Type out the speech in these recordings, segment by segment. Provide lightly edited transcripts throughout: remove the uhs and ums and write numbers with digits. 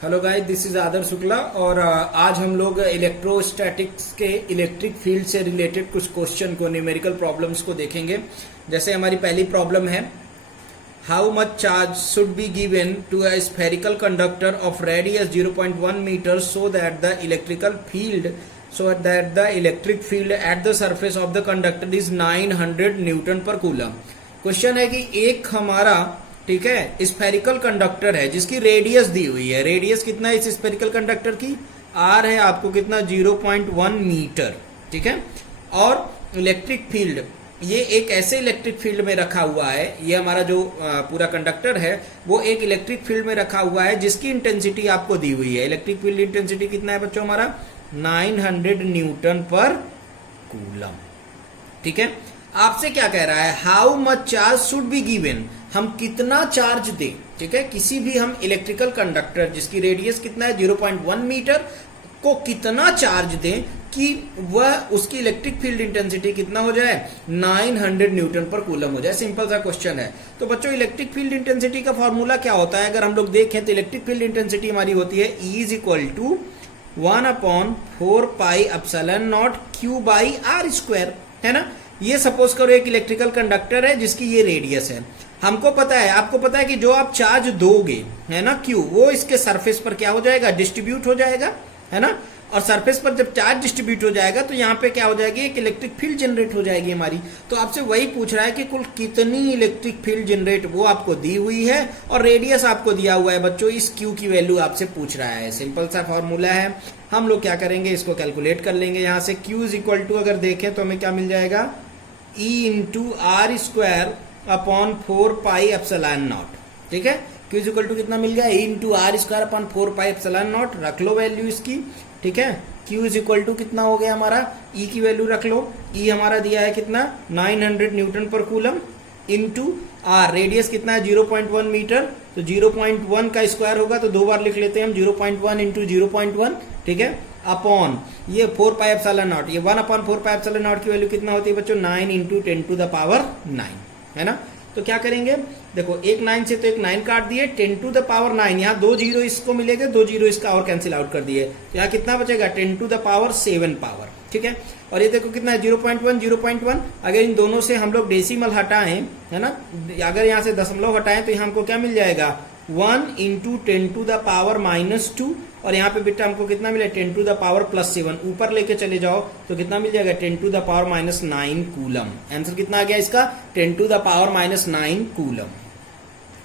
Hello guys, this is आदर शुक्ला और आज हम लोग इलेक्ट्रोस्टैटिक्स के इलेक्ट्रिक फील्ड से रिलेटेड कुछ क्वेश्चन को, न्यूमेरिकल प्रॉब्लम्स को देखेंगे। जैसे हमारी पहली प्रॉब्लम है, how much charge should be given to a spherical conductor of radius 0.1 metre so that the electric field at the surface of the conductor is 900 newton per coulomb. Question है कि एक हमारा, ठीक है, स्फेरिकल कंडक्टर है जिसकी radius दी हुई है। रेडियस कितना है इस स्फेरिकल कंडक्टर की? आर है आपको कितना? 0.1 मीटर, ठीक है। और इलेक्ट्रिक फील्ड, ये एक ऐसे इलेक्ट्रिक फील्ड में रखा हुआ है, ये हमारा जो पूरा कंडक्टर है वो एक इलेक्ट्रिक फील्ड में रखा हुआ है जिसकी इंटेंसिटी आपको दी हुई है। इलेक्ट्रिक फील्ड इंटेंसिटी कितना है बच्चों? हमारा 900 न्यूटन पर कूलम, ठीक है। आपसे क्या कह रहा है? How much charge should be given, हम कितना चार्ज दें, ठीक है, किसी भी हम इलेक्ट्रिकल कंडक्टर जिसकी रेडियस कितना है 0.1 मीटर को कितना चार्ज दें कि वह उसकी इलेक्ट्रिक फील्ड इंटेंसिटी कितना हो जाए? 900 न्यूटन पर कूलम हो जाए। सिंपल सा क्वेश्चन है। तो बच्चों, इलेक्ट्रिक फील्ड इंटेंसिटी का फॉर्मूला क्या होता है? अगर हम लोग देखें तो इलेक्ट्रिक फील्ड इंटेंसिटी हमारी होती है E is equal to 1/4 pi epsilon naught Q by R square, है ना। ये सपोज करो एक इलेक्ट्रिकल कंडक्टर है जिसकी ये रेडियस है। हमको पता है, आपको पता है कि जो आप चार्ज दोगे, है ना, Q, वो इसके सरफेस पर क्या हो जाएगा? डिस्ट्रीब्यूट हो जाएगा, है ना। और सरफेस पर जब चार्ज डिस्ट्रीब्यूट हो जाएगा तो यहाँ पे क्या हो जाएगी? एक इलेक्ट्रिक फील्ड जनरेट हो जाएगी हमारी। तो आपसे वही पूछ रहा है कि कुल कितनी इलेक्ट्रिक फील्ड जनरेट, वो आपको दी हुई है और रेडियस आपको दिया हुआ है बच्चों। इस Q की वैल्यू आपसे पूछ रहा है। सिंपल सा फॉर्मूला है। हम लोग क्या करेंगे, इसको कैलकुलेट कर लेंगे। यहाँ से Q इज इक्वल टू अगर देखें तो हमें क्या मिल जाएगा? E into R square upon 4 pi epsilon naught, ठीक है। Q इज इक्वल टू कितना मिल गया? E into R square upon 4 pi epsilon naught. रख लो वैल्यू इसकी, ठीक है। Q इज इक्वल टू कितना हो गया हमारा? E की वैल्यू रख लो। E हमारा दिया है कितना? 900 newton per coulomb into are, radius कितना है? 0.1 मीटर। तो 0.1 का स्क्वायर होगा तो दो बार लिख लेते हैं हम, 0.1 इंटू 0.1, ठीक है, अपॉन ये 4 पाई एप्सिलॉन नॉट। ये 1/4 पाई एप्सिलॉन नॉट की वैल्यू कितना होती है बच्चों? 9 इंटू 10 टू द पावर 9, है ना। तो क्या करेंगे, देखो एक 9 से तो एक 9 काट दिए, 10 टू द पावर 9, यहाँ 2 जीरो इसको मिलेगा, 2 जीरो इसका और कैंसिल आउट कर दिए। तो यहाँ कितना बचेगा? 10 टू द पावर 7 पावर, ठीक है। और ये देखो कितना है? 0.1। अगर इन दोनों से हम लोग डेसिमल हटाएं, है ना, अगर यहाँ से दशमलव हटाएं तो यहाँ हमको क्या मिल जाएगा? 1 इंटू 10 टू द पावर -2। और यहाँ पे बेटा हमको कितना मिला? 10 टू द पावर +7। ऊपर लेके चले जाओ तो कितना मिल जाएगा? 10 to the power -9 coulomb. Answer कितना आ गया इसका? 10 टू द पावर -9 कूलम,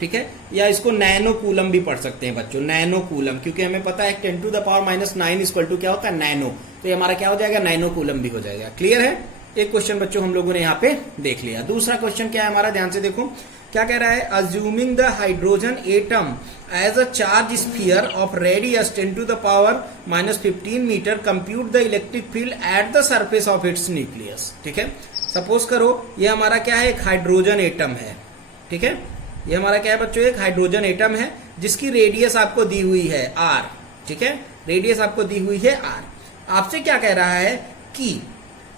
ठीक है। या इसको नैनो कूलम भी पढ़ सकते हैं बच्चों, नैनो कूलम, क्योंकि हमें पता है 10 to the power -9 equal to क्या होता है? नैनो। तो ये हमारा क्या हो जाएगा? नैनो कूलम भी हो जाएगा। क्लियर है? एक क्वेश्चन बच्चों हम लोगों ने यहाँ पे देख लिया। दूसरा क्वेश्चन क्या है हमारा? ध्यान से देखो क्या कह रहा है। Assuming the hydrogen atom as a charge sphere of radius 10 to the power -15 metre, compute the electric field at the surface of its nucleus, ठीक है। सपोज करो ये हमारा क्या है? एक हाइड्रोजन एटम है, ठीक है। ये हमारा क्या है बच्चों? एक हाइड्रोजन एटम है जिसकी रेडियस आपको दी हुई है R, ठीक है। रेडियस आपको दी हुई है R। आपसे क्या कह रहा है कि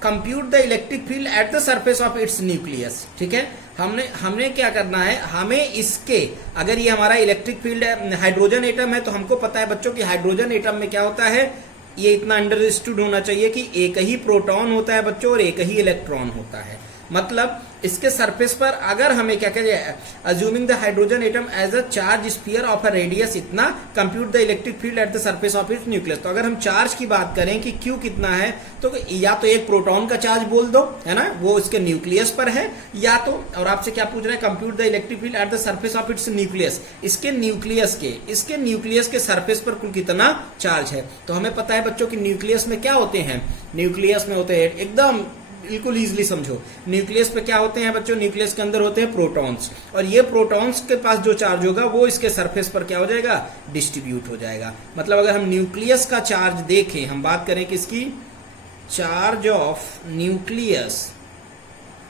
compute the electric field at the surface of its nucleus, ठीक है। हमने क्या करना है? हमें इसके, अगर ये हमारा इलेक्ट्रिक फील्ड हाइड्रोजन एटम है तो हमको पता है बच्चों कि हाइड्रोजन एटम में क्या होता है, ये इतना अंडरस्टूड होना चाहिए कि एक ही प्रोटॉन होता है बच्चों और एक ही इलेक्ट्रॉन होता है। मतलब इसके सरफेस पर अगर हमें क्या कहते हैं, assuming the hydrogen atom as a charge sphere of a radius इतना, compute the electric field at the surface of its nucleus. तो अगर हम चार्ज की बात करें कि Q कितना है, तो या तो एक प्रोटॉन का चार्ज बोल दो, है ना, वो इसके न्यूक्लियस पर है, या तो, और आपसे क्या पूछ रहा है? Compute the electric field at the surface of its nucleus. इसके न्यूक्लियस के सरफेस पर कुल कितना चार्ज है। तो हमें पता है बच्चों कि न्यूक्लियस में क्या होते हैं? न्यूक्लियस में होते हैं, एकदम बिल्कुल इजीली समझो, न्यूक्लियस पे क्या होते हैं बच्चों? न्यूक्लियस के अंदर होते हैं प्रोटॉन्स, और ये प्रोटॉन्स के पास जो चार्ज होगा वो इसके सरफेस पर क्या हो जाएगा? डिस्ट्रीब्यूट हो जाएगा। मतलब अगर हम न्यूक्लियस का चार्ज देखें, हम बात करें किसकी? चार्ज ऑफ न्यूक्लियस,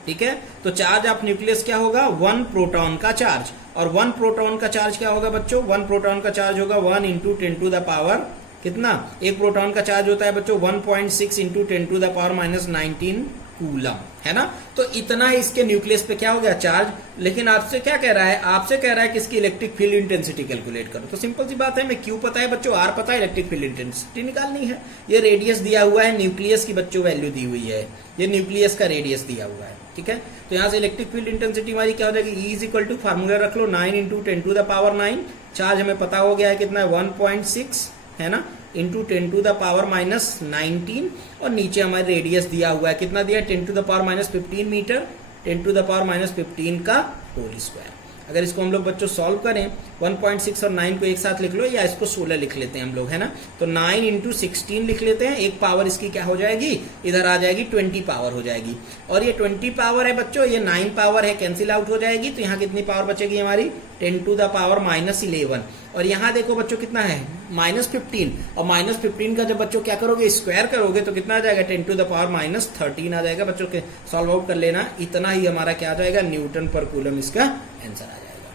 ठीक है। तो चार्ज ऑफ न्यूक्लियस क्या होगा? 1 प्रोटॉन का चार्ज। और 1 प्रोटॉन का चार्ज क्या होगा बच्चों? 1 प्रोटॉन का चार्ज होगा 1 इंटू 10 टू द पावर कितना? एक प्रोटॉन का चार्ज होता है बच्चों 1.6 into 10 to the power -19 coulomb, है ना। तो इतना ही इसके न्यूक्लियस पे क्या हो गया, चार्ज। लेकिन आपसे क्या कह रहा है, आपसे कह रहा है कि इसकी इलेक्ट्रिक फील्ड इंटेंसिटी कैलकुलेट करो। तो सिंपल सी बात है, हमें क्यू पता है बच्चों, आर पता है, इलेक्ट्रिक फील्ड इंटेंसिटी निकालनी है। ये रेडियस दिया हुआ है, न्यूक्लियस की बच्चों वैल्यू दी हुई है, ये न्यूक्लियस का रेडियस दिया हुआ है, ठीक है। तो यहाँ से इलेक्ट्रिक फील्ड इंटेंसिटी हमारी क्या हो जाएगी, E is equal to formula रख लो 9 × 10⁻⁹। चार्ज हमें पता हो गया है कितना है 1.6, है ना, इंटू 10⁻⁻19। और नीचे हमारे रेडियस दिया हुआ है, कितना दिया है 10⁻15 मीटर, 10⁻15 का होल स्क्वायर। अगर इसको हम लोग बच्चों सॉल्व करें, 1.6 और 9 को एक साथ लिख लो, या इसको 16 लिख लेते हैं हम लोग, है ना। तो 9 × 16 लिख लेते हैं, एक पावर इसकी क्या हो जाएगी, इधर आ जाएगी 20 पावर हो जाएगी। और ये 20 पावर है बच्चों, ये 9 पावर है, कैंसिल आउट हो जाएगी। तो यहाँ कितनी पावर बचेगी हमारी 10⁻⁻11। और यहाँ देखो बच्चों कितना है -15, और -15 का जब बच्चों क्या करोगे, स्क्वायर करोगे तो कितना आ जाएगा 10⁻⁻13 आ जाएगा। बच्चों के सॉल्व आउट कर लेना, इतना ही हमारा क्या आ जाएगा, न्यूटन पर कूलम इसका आंसर आ जाएगा,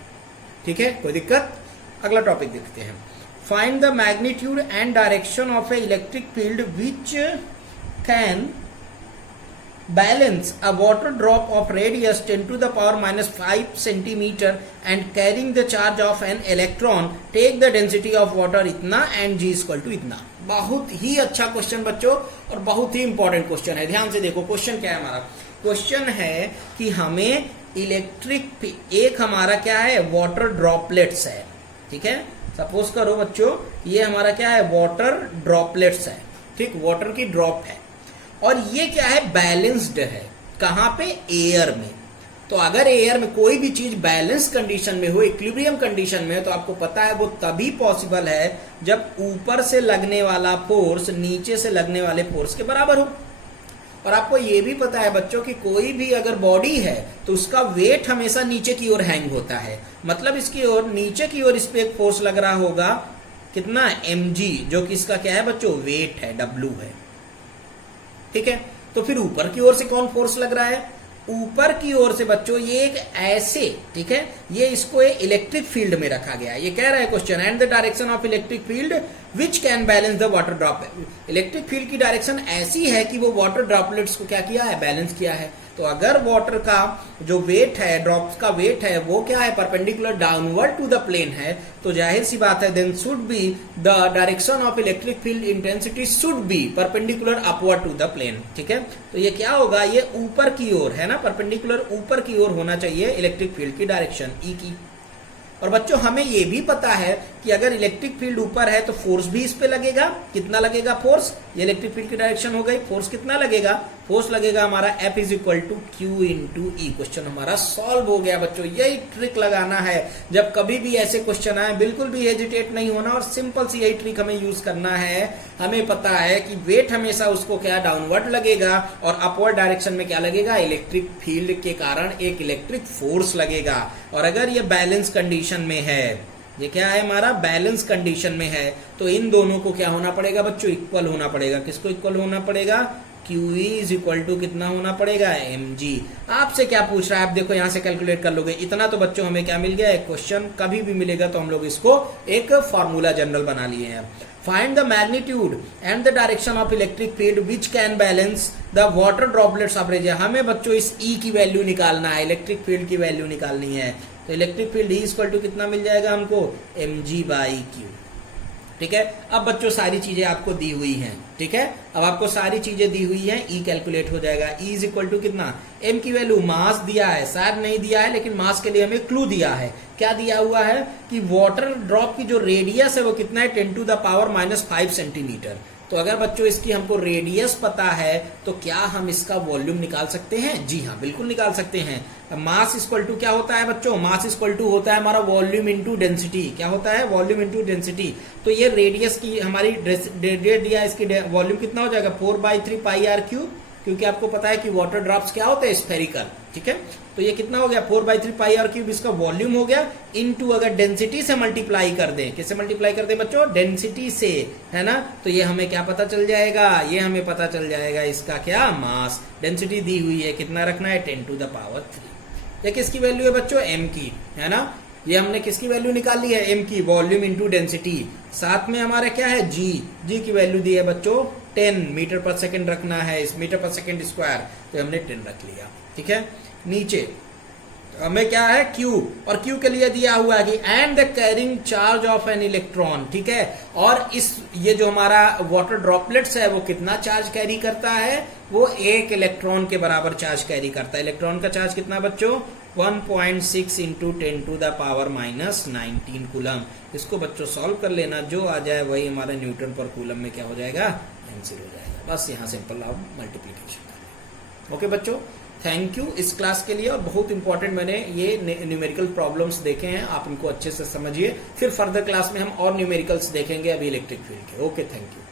ठीक है, कोई दिक्कत। अगला टॉपिक देखते हैं, find the magnitude and direction of A electric field which can balance a water drop of radius 10⁻⁵ centimeter and carrying the charge of an electron, take the density of water इतना and G equal to इतना। बहुत ही अच्छा question बच्चों, और बहुत ही important question है। ध्यान से देखो क्वेश्चन क्या है हमारा, क्वेश्चन है कि हमें इलेक्ट्रिक, एक हमारा क्या है वाटर ड्रॉपलेट्स है, ठीक है। सपोज करो बच्चों ये हमारा क्या है वाटर ड्रॉपलेट्स है, ठीक, वाटर की ड्रॉप है, और ये क्या है बैलेंस्ड है, कहां पे, एयर में। तो अगर एयर में कोई भी चीज बैलेंस कंडीशन में हो, इक्विलिब्रियम कंडीशन में, तो आपको पता है वो तभी पॉसिबल है जब ऊपर से लगने वाला फोर्स नीचे से लगने वाले फोर्स के बराबर हो। और आपको ये भी पता है बच्चों कि कोई भी अगर बॉडी है तो उसका वेट हमेशा नीचे की ओर हैंग होता है, मतलब इसकी ओर नीचे की ओर इस पे एक फोर्स लग रहा होगा, कितना, mg, जो कि इसका क्या है बच्चों, वेट है, W है, ठीक है। तो फिर ऊपर की ओर से कौन फोर्स लग रहा है, ऊपर की ओर से बच्चों ये एक ऐसे, ठीक है, ये इसको इलेक्ट्रिक फील्ड में रखा गया है। ये कह रहा है question, and the direction of electric field which can balance the water drop. Electric field की डायरेक्शन ऐसी है कि वो वाटर ड्रॉपलेट्स को क्या किया है, बैलेंस किया है। तो अगर वाटर का जो वेट है, ड्रॉप्स का वेट है, वो क्या है, perpendicular downward to the plane है, तो जाहिर सी बात है then should be the direction of electric field intensity should be perpendicular upward to the plane, ठीक है। तो ये क्या होगा, ये ऊपर की ओर है ना, परपेंडिकुलर ऊपर की ओर होना चाहिए इलेक्ट्रिक फील्ड की डायरेक्शन ई की। और बच्चों हमें ये भी पता है कि अगर इलेक्ट्रिक फील्ड ऊपर है तो फोर्स भी इस पे लगेगा, कितना लगेगा फोर्स, ये इलेक्ट्रिक फील्ड की डायरेक्शन हो गई, फोर्स कितना लगेगा, फोर्स लगेगा हमारा F is equal to Q into E। Question हमारा सॉल्व हो गया बच्चों। यही ट्रिक लगाना है जब कभी भी ऐसे क्वेश्चन आए, बिल्कुल भी हेजिटेट नहीं होना, और सिंपल सी यही ट्रिक हमें यूज करना है। हमें पता है कि वेट हमेशा उसको क्या डाउनवर्ड लगेगा, और अपवर्ड डायरेक्शन में क्या लगेगा, इलेक्ट्रिक फील्ड के कारण एक इलेक्ट्रिक फोर्स लगेगा। और अगर ये बैलेंस कंडीशन में है, ये क्या है हमारा बैलेंस कंडीशन में है, तो इन दोनों को क्या होना पड़ेगा बच्चों, इक्वल होना पड़ेगा। किसको इक्वल होना पड़ेगा, QE इज इक्वल टू कितना होना पड़ेगा, mg। आपसे क्या पूछ रहा है, आप देखो यहां से कैलकुलेट कर लोगे। इतना तो बच्चों हमें क्या मिल गया, एक क्वेश्चन कभी भी मिलेगा तो हम लोग इसको एक फॉर्मूला जनरल बना लिए हैं। Find the magnitude and the direction of electric field which can balance the water droplets of radius. हमें बच्चों इस E की वैल्यू निकालना है, इलेक्ट्रिक फील्ड की वैल्यू निकालनी है। तो electric field E equal to कितना मिल जाएगा हमको, mg/q, ठीक है। अब बच्चों सारी चीजें आपको दी हुई हैं, ठीक है, अब आपको सारी चीजें दी हुई हैं, E कैलकुलेट हो जाएगा। E इज इक्वल टू कितना, m की वैल्यू, मास दिया है, शायद नहीं दिया है, लेकिन मास के लिए हमें क्लू दिया है। क्या दिया हुआ है कि वाटर ड्रॉप की जो रेडियस है वो कितना है, 10⁻⁵ सेंटीमीटर। तो अगर बच्चों इसकी हमको रेडियस पता है तो क्या हम इसका वॉल्यूम निकाल सकते हैं, जी हाँ बिल्कुल निकाल सकते हैं। मास इक्वल टू क्या होता है बच्चों, मास इक्वल टू होता है हमारा वॉल्यूम इनटू डेंसिटी। क्या होता है, वॉल्यूम इनटू डेंसिटी। तो ये रेडियस की हमारी रेडियस दिया, इसकी वॉल्यूम कितना हो जाएगा, 4/3 πr3, क्योंकि आपको पता है कि वाटर ड्रॉप्स क्या होते हैं, स्फेरिकल, ठीक है। तो ये कितना हो गया, 4/3 πr3 इसका वॉल्यूम हो गया, इनटू अगर डेंसिटी से मल्टीप्लाई कर दें, किससे मल्टीप्लाई कर दें बच्चों, डेंसिटी से, है ना। तो ये हमें क्या पता चल जाएगा, ये हमें पता चल जाएगा इसका क्या, मास। डेंसिटी दी हुई है, कितना रखना है, 10⁻3। ये किसकी वैल्यू है बच्चों, m की, है ना। ये हमने किसकी वैल्यू निकाल ली है, m की, वॉल्यूम इनटू डेंसिटी। साथ में हमारा क्या है जी, जी की वैल्यू दी है बच्चों 10 मीटर पर सेकंड रखना है, इस मीटर पर सेकंड स्क्वायर, तो हमने 10 रख लिया। ठीक है, नीचे हमें क्या है Q, और Q के लिए दिया हुआ है कि and the carrying charge of an electron. ठीक है, और इस ये जो हमारा वाटर ड्रॉपलेट्स है वो कितना चार्ज कैरी करता है, वो 1 इलेक्ट्रॉन के बराबर चार्ज कैरी करता है। इलेक्ट्रॉन का चार्ज कितना बच्चों 1.6 into 10 to the power minus 19 coulomb. इसको बच्चों सॉल्व कर लेना, जो आ जाए वही हमारा न्यूटन पर कूलम में क्या हो जाएगा, आंसर हो जाएगा। बस यहाँ सिंपल आप मल्टीप्लीकेशन कर। ओके बच्चों, थैंक यू इस क्लास के लिए। और बहुत इंपॉर्टेंट मैंने ये न्यूमेरिकल प्रॉब्लम्स देखे हैं, आप इनको अच्छे से समझिए। फिर फर्दर क्लास में हम और न्यूमेरिकल्स देखेंगे अभी इलेक्ट्रिक फील्ड के। Okay, thank you.